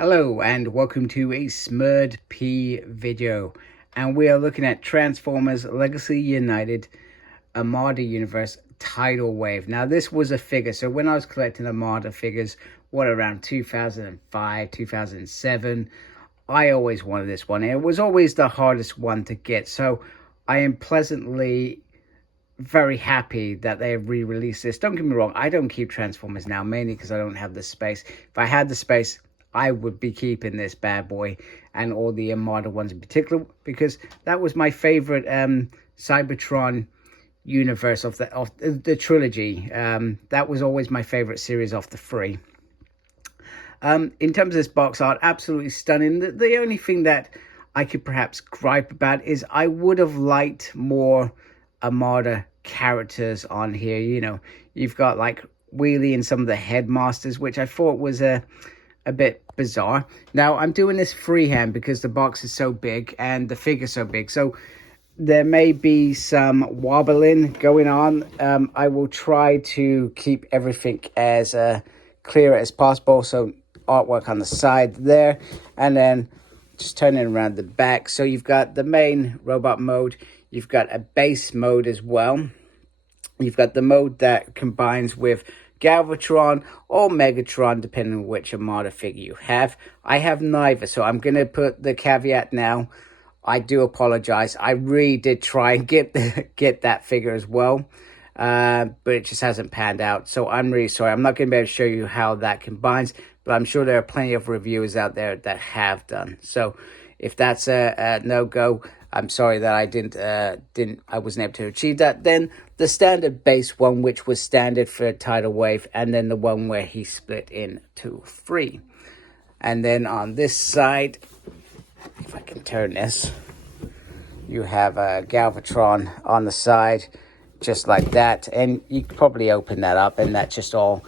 Hello and welcome to a Smurd P video, and we are looking at Transformers Legacy United Armada Universe Tidal Wave. Now this was a figure, so when I was collecting Armada figures, around 2005, 2007, I always wanted this one. It was always the hardest one to get, so I am pleasantly very happy that they have re-released this. Don't get me wrong, I don't keep Transformers now, mainly because I don't have the space. If I had the space, I would be keeping this bad boy and all the Armada ones in particular, because that was my favorite Cybertron universe of the trilogy. That was always my favorite series off the three. In terms of this box art, absolutely stunning. The only thing that I could perhaps gripe about is I would have liked more Armada characters on here. You know, you've got like Wheelie and some of the headmasters, which I thought was a bit bizarre. Now I'm doing this freehand because the box is so big and the figure's so big, so there may be some wobbling going on. I will try to keep everything as clear as possible. So artwork on the side there, and then just turning around the back. So you've got the main robot mode, you've got a base mode as well, you've got the mode that combines with Galvatron or Megatron, depending on which Armada figure you have. I have neither, so I'm going to put the caveat now. I do apologize. I really did try and get that figure as well, but it just hasn't panned out. So I'm really sorry. I'm not going to be able to show you how that combines, but I'm sure there are plenty of reviewers out there that have done. So if that's a no-go, I'm sorry that I wasn't able to achieve that. Then the standard base one, which was standard for Tidal Wave, and then the one where he split into three. And then on this side, if I can turn this, you have a Galvatron on the side, just like that. And you can probably open that up, and that just all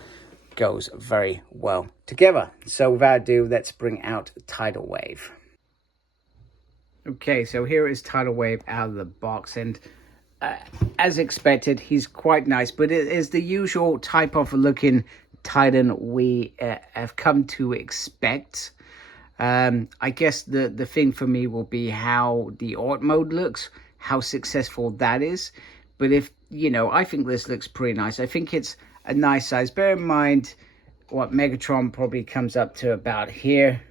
goes very well together. So without ado, let's bring out Tidal Wave. Okay, so here is Tidal Wave out of the box, and as expected, he's quite nice, but it is the usual type of looking Titan we have come to expect. I guess the thing for me will be how the art mode looks, how successful that is. But if, you know, I think this looks pretty nice. I think it's a nice size. Bear in mind what Megatron probably comes up to about here.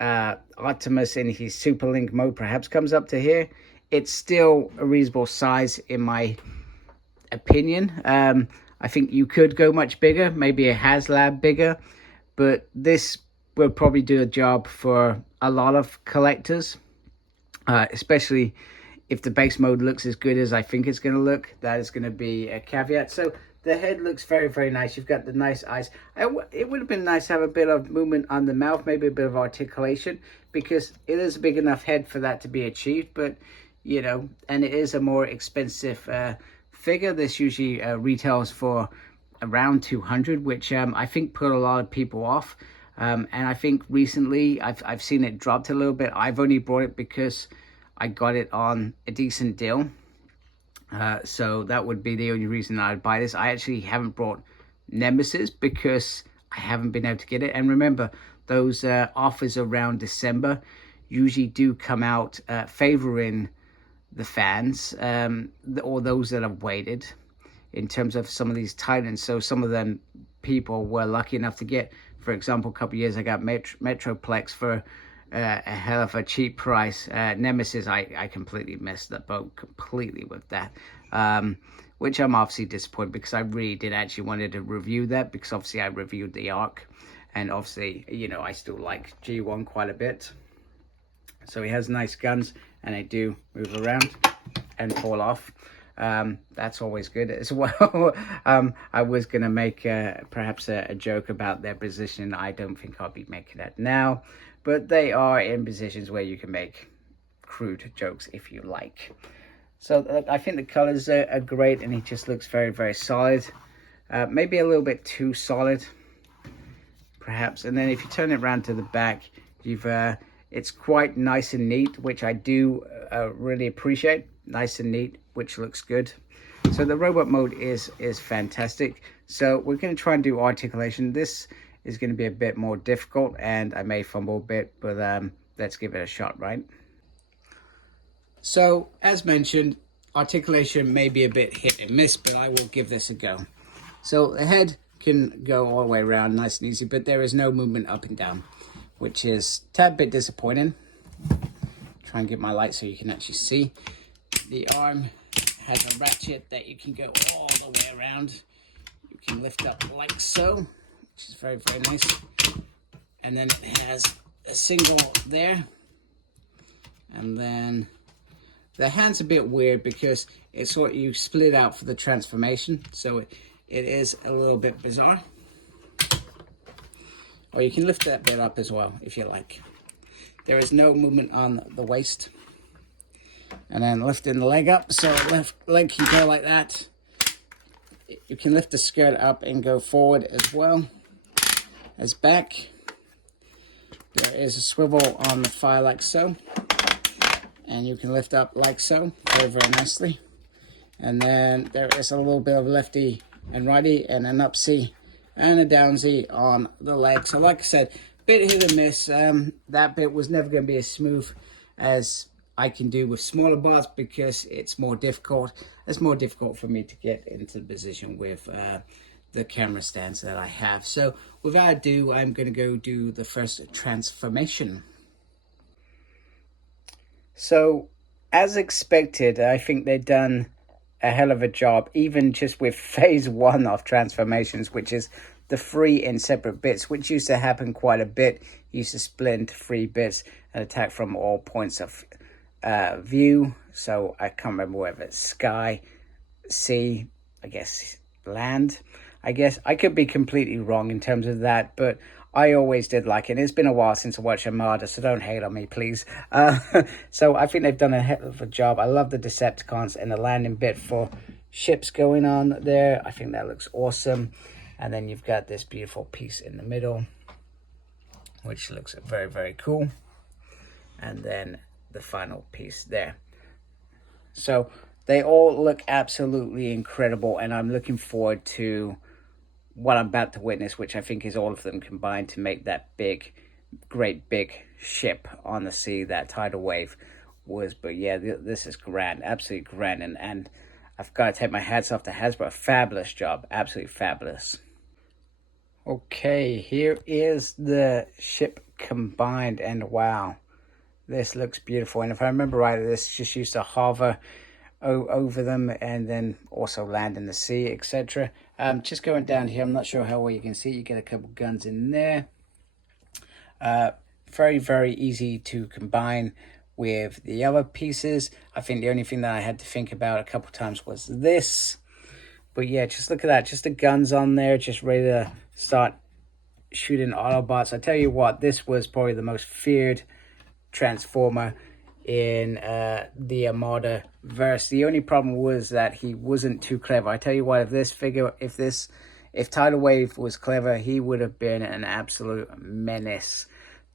Optimus in his Super Link mode perhaps comes up to here. It's still a reasonable size in my opinion. I think you could go much bigger, maybe a HasLab bigger, but this will probably do a job for a lot of collectors, especially if the base mode looks as good as I think it's going to look. That is going to be a caveat. So the head looks very, very nice. You've got the nice eyes. It would have been nice to have a bit of movement on the mouth, maybe a bit of articulation, because it is a big enough head for that to be achieved. But, you know, and it is a more expensive figure. This usually retails for around 200, which I think put a lot of people off. And I think recently I've seen it dropped a little bit. I've only bought it because I got it on a decent deal. So that would be the only reason I'd buy this. I actually haven't brought Nemesis because I haven't been able to get it. And remember, those offers around December usually do come out favoring the fans, or those that have waited, in terms of some of these Titans. So some of them people were lucky enough to get, for example, a couple of years I got Metroplex for a hell of a cheap price. Nemesis, I completely missed the boat completely with that, which I'm obviously disappointed, because I really did actually wanted to review that, because obviously I reviewed the Arc, and obviously, you know, I still like G1 quite a bit. So he has nice guns, and they do move around and fall off. That's always good as well. I was going to make perhaps a joke about their position. I don't think I'll be making that now, but they are in positions where you can make crude jokes if you like. So I think the colors are great, and he just looks very, very solid. Maybe a little bit too solid, perhaps. And then if you turn it around to the back, it's quite nice and neat, which I do really appreciate. Nice and neat, which looks good. So the robot mode is fantastic. So we're going to try and do articulation. This is going to be a bit more difficult, and I may fumble a bit, but let's give it a shot, right? So, as mentioned, articulation may be a bit hit and miss, but I will give this a go. So the head can go all the way around nice and easy, but there is no movement up and down, which is a tad bit disappointing. Try and get my light so you can actually see. The arm has a ratchet that you can go all the way around. You can lift up like so, which is very, very nice. And then it has a single there. And then the hand's a bit weird because it's what you split out for the transformation. So it is a little bit bizarre. Or you can lift that bit up as well if you like. There is no movement on the waist. And then lifting the leg up, so left leg can go like that. You can lift the skirt up and go forward as well as back. There is a swivel on the thigh like so. And you can lift up like so, very, very nicely. And then there is a little bit of lefty and righty, and an upsy and a downsy on the leg. So like I said, bit hit and miss. That bit was never going to be as smooth as I can do with smaller bots because it's more difficult. It's more difficult for me to get into the position with the camera stands that I have. So without ado, I'm going to go do the first transformation. So as expected, I think they've done a hell of a job, even just with phase 1 of transformations, which is the 3 in separate bits, which used to happen quite a bit. You used to split into 3 bits and attack from all points of view. So I can't remember whether it's sky, sea, I guess land. I guess I could be completely wrong in terms of that, but I always did like it. It's been a while since I watched Armada, so don't hate on me, please. So I think they've done a hell of a job. I love the Decepticons and the landing bit for ships going on there. I think that looks awesome. And then you've got this beautiful piece in the middle, which looks very, very cool. And then the final piece there. So they all look absolutely incredible, and I'm looking forward to what I'm about to witness, which I think is all of them combined to make that big, great big ship on the sea that Tidal Wave was. But yeah, this is grand, absolutely grand, and I've got to take my hats off to Hasbro. Fabulous job, absolutely fabulous. Okay, here is the ship combined, and wow, this looks beautiful. And if I remember right, this just used to hover over them and then also land in the sea, etc. Just going down here, I'm not sure how well you can see. You get a couple guns in there. Very, very easy to combine with the other pieces. I think the only thing that I had to think about a couple times was this. But yeah, just look at that. Just the guns on there, just ready to start shooting Autobots. I tell you what, this was probably the most feared Transformer in the Armada verse. The only problem was that he wasn't too clever. I tell you what, if Tidal Wave was clever, he would have been an absolute menace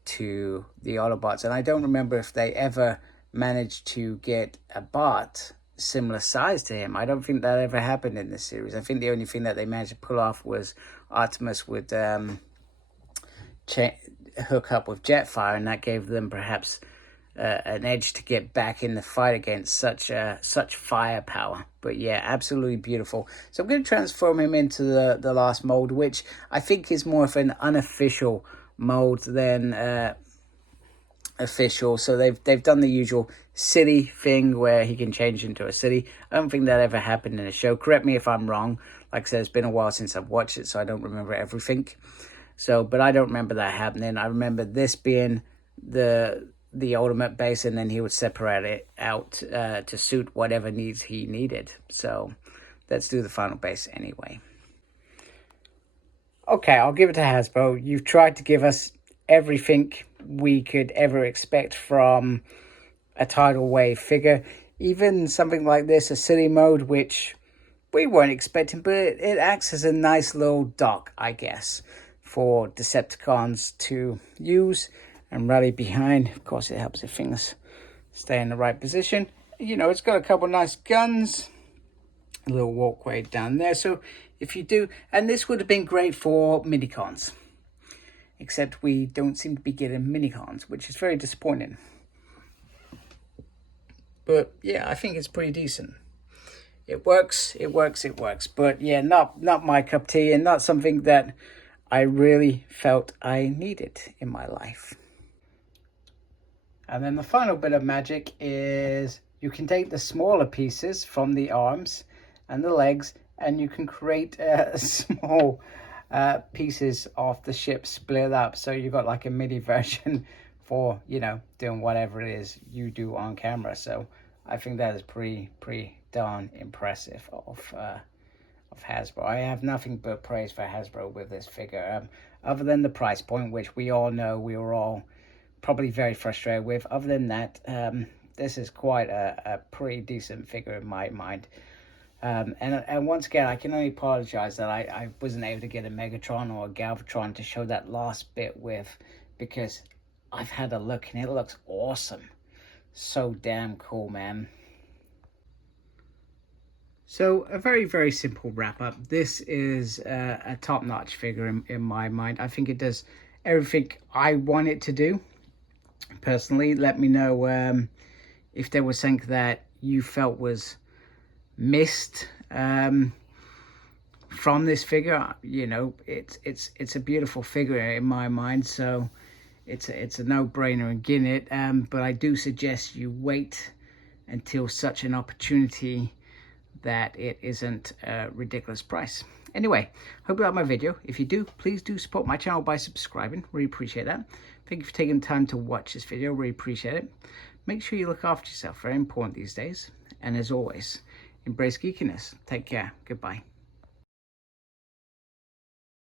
to the Autobots. And I don't remember if they ever managed to get a bot similar size to him. I don't think that ever happened in this series. I think the only thing that they managed to pull off was Artemis would hook up with Jetfire, and that gave them perhaps an edge to get back in the fight against such firepower. But yeah, absolutely beautiful. So I'm going to transform him into the last mold, which I think is more of an unofficial mold than official. So they've done the usual city thing where he can change into a city. I don't think that ever happened in a show. Correct me if I'm wrong. Like I said, it's been a while since I've watched it, so I don't remember everything. So, but I don't remember that happening. I remember this being the ultimate base, and then he would separate it out to suit whatever needs he needed. So let's do the final base anyway. Okay, I'll give it to Hasbro. You've tried to give us everything we could ever expect from a Tidal Wave figure. Even something like this, a city mode, which we weren't expecting, but it acts as a nice little dock, I guess, for Decepticons to use and rally behind. Of course, it helps if things stay in the right position. You know, it's got a couple nice guns, a little walkway down there. So if you do, and this would have been great for minicons. except we don't seem to be getting minicons, which is very disappointing. But yeah, I think it's pretty decent. It works, but yeah, not my cup of tea, and not something that I really felt I needed in my life. And then the final bit of magic is you can take the smaller pieces from the arms and the legs, and you can create small pieces of the ship split up. So you've got like a mini version for, you know, doing whatever it is you do on camera. So I think that is pretty darn impressive of Hasbro. I have nothing but praise for Hasbro with this figure. Other than the price point, which we all know we were all probably very frustrated with. Other than that, this is quite a pretty decent figure in my mind. And once again, I can only apologize that I wasn't able to get a Megatron or a Galvatron to show that last bit with, because I've had a look and it looks awesome. So damn cool, man. So a very simple wrap up. This is a top-notch figure in my mind. I think it does everything I want it to do. Personally, let me know if there was something that you felt was missed from this figure. You know, it's a beautiful figure in my mind, so it's a no-brainer in getting it. But I do suggest you wait until such an opportunity that it isn't a ridiculous price. Anyway, hope you like my video. If you do, please do support my channel by subscribing. Really appreciate that. Thank you for taking the time to watch this video. Really appreciate it. Make sure you look after yourself. Very important these days. And as always, embrace geekiness. Take care. Goodbye.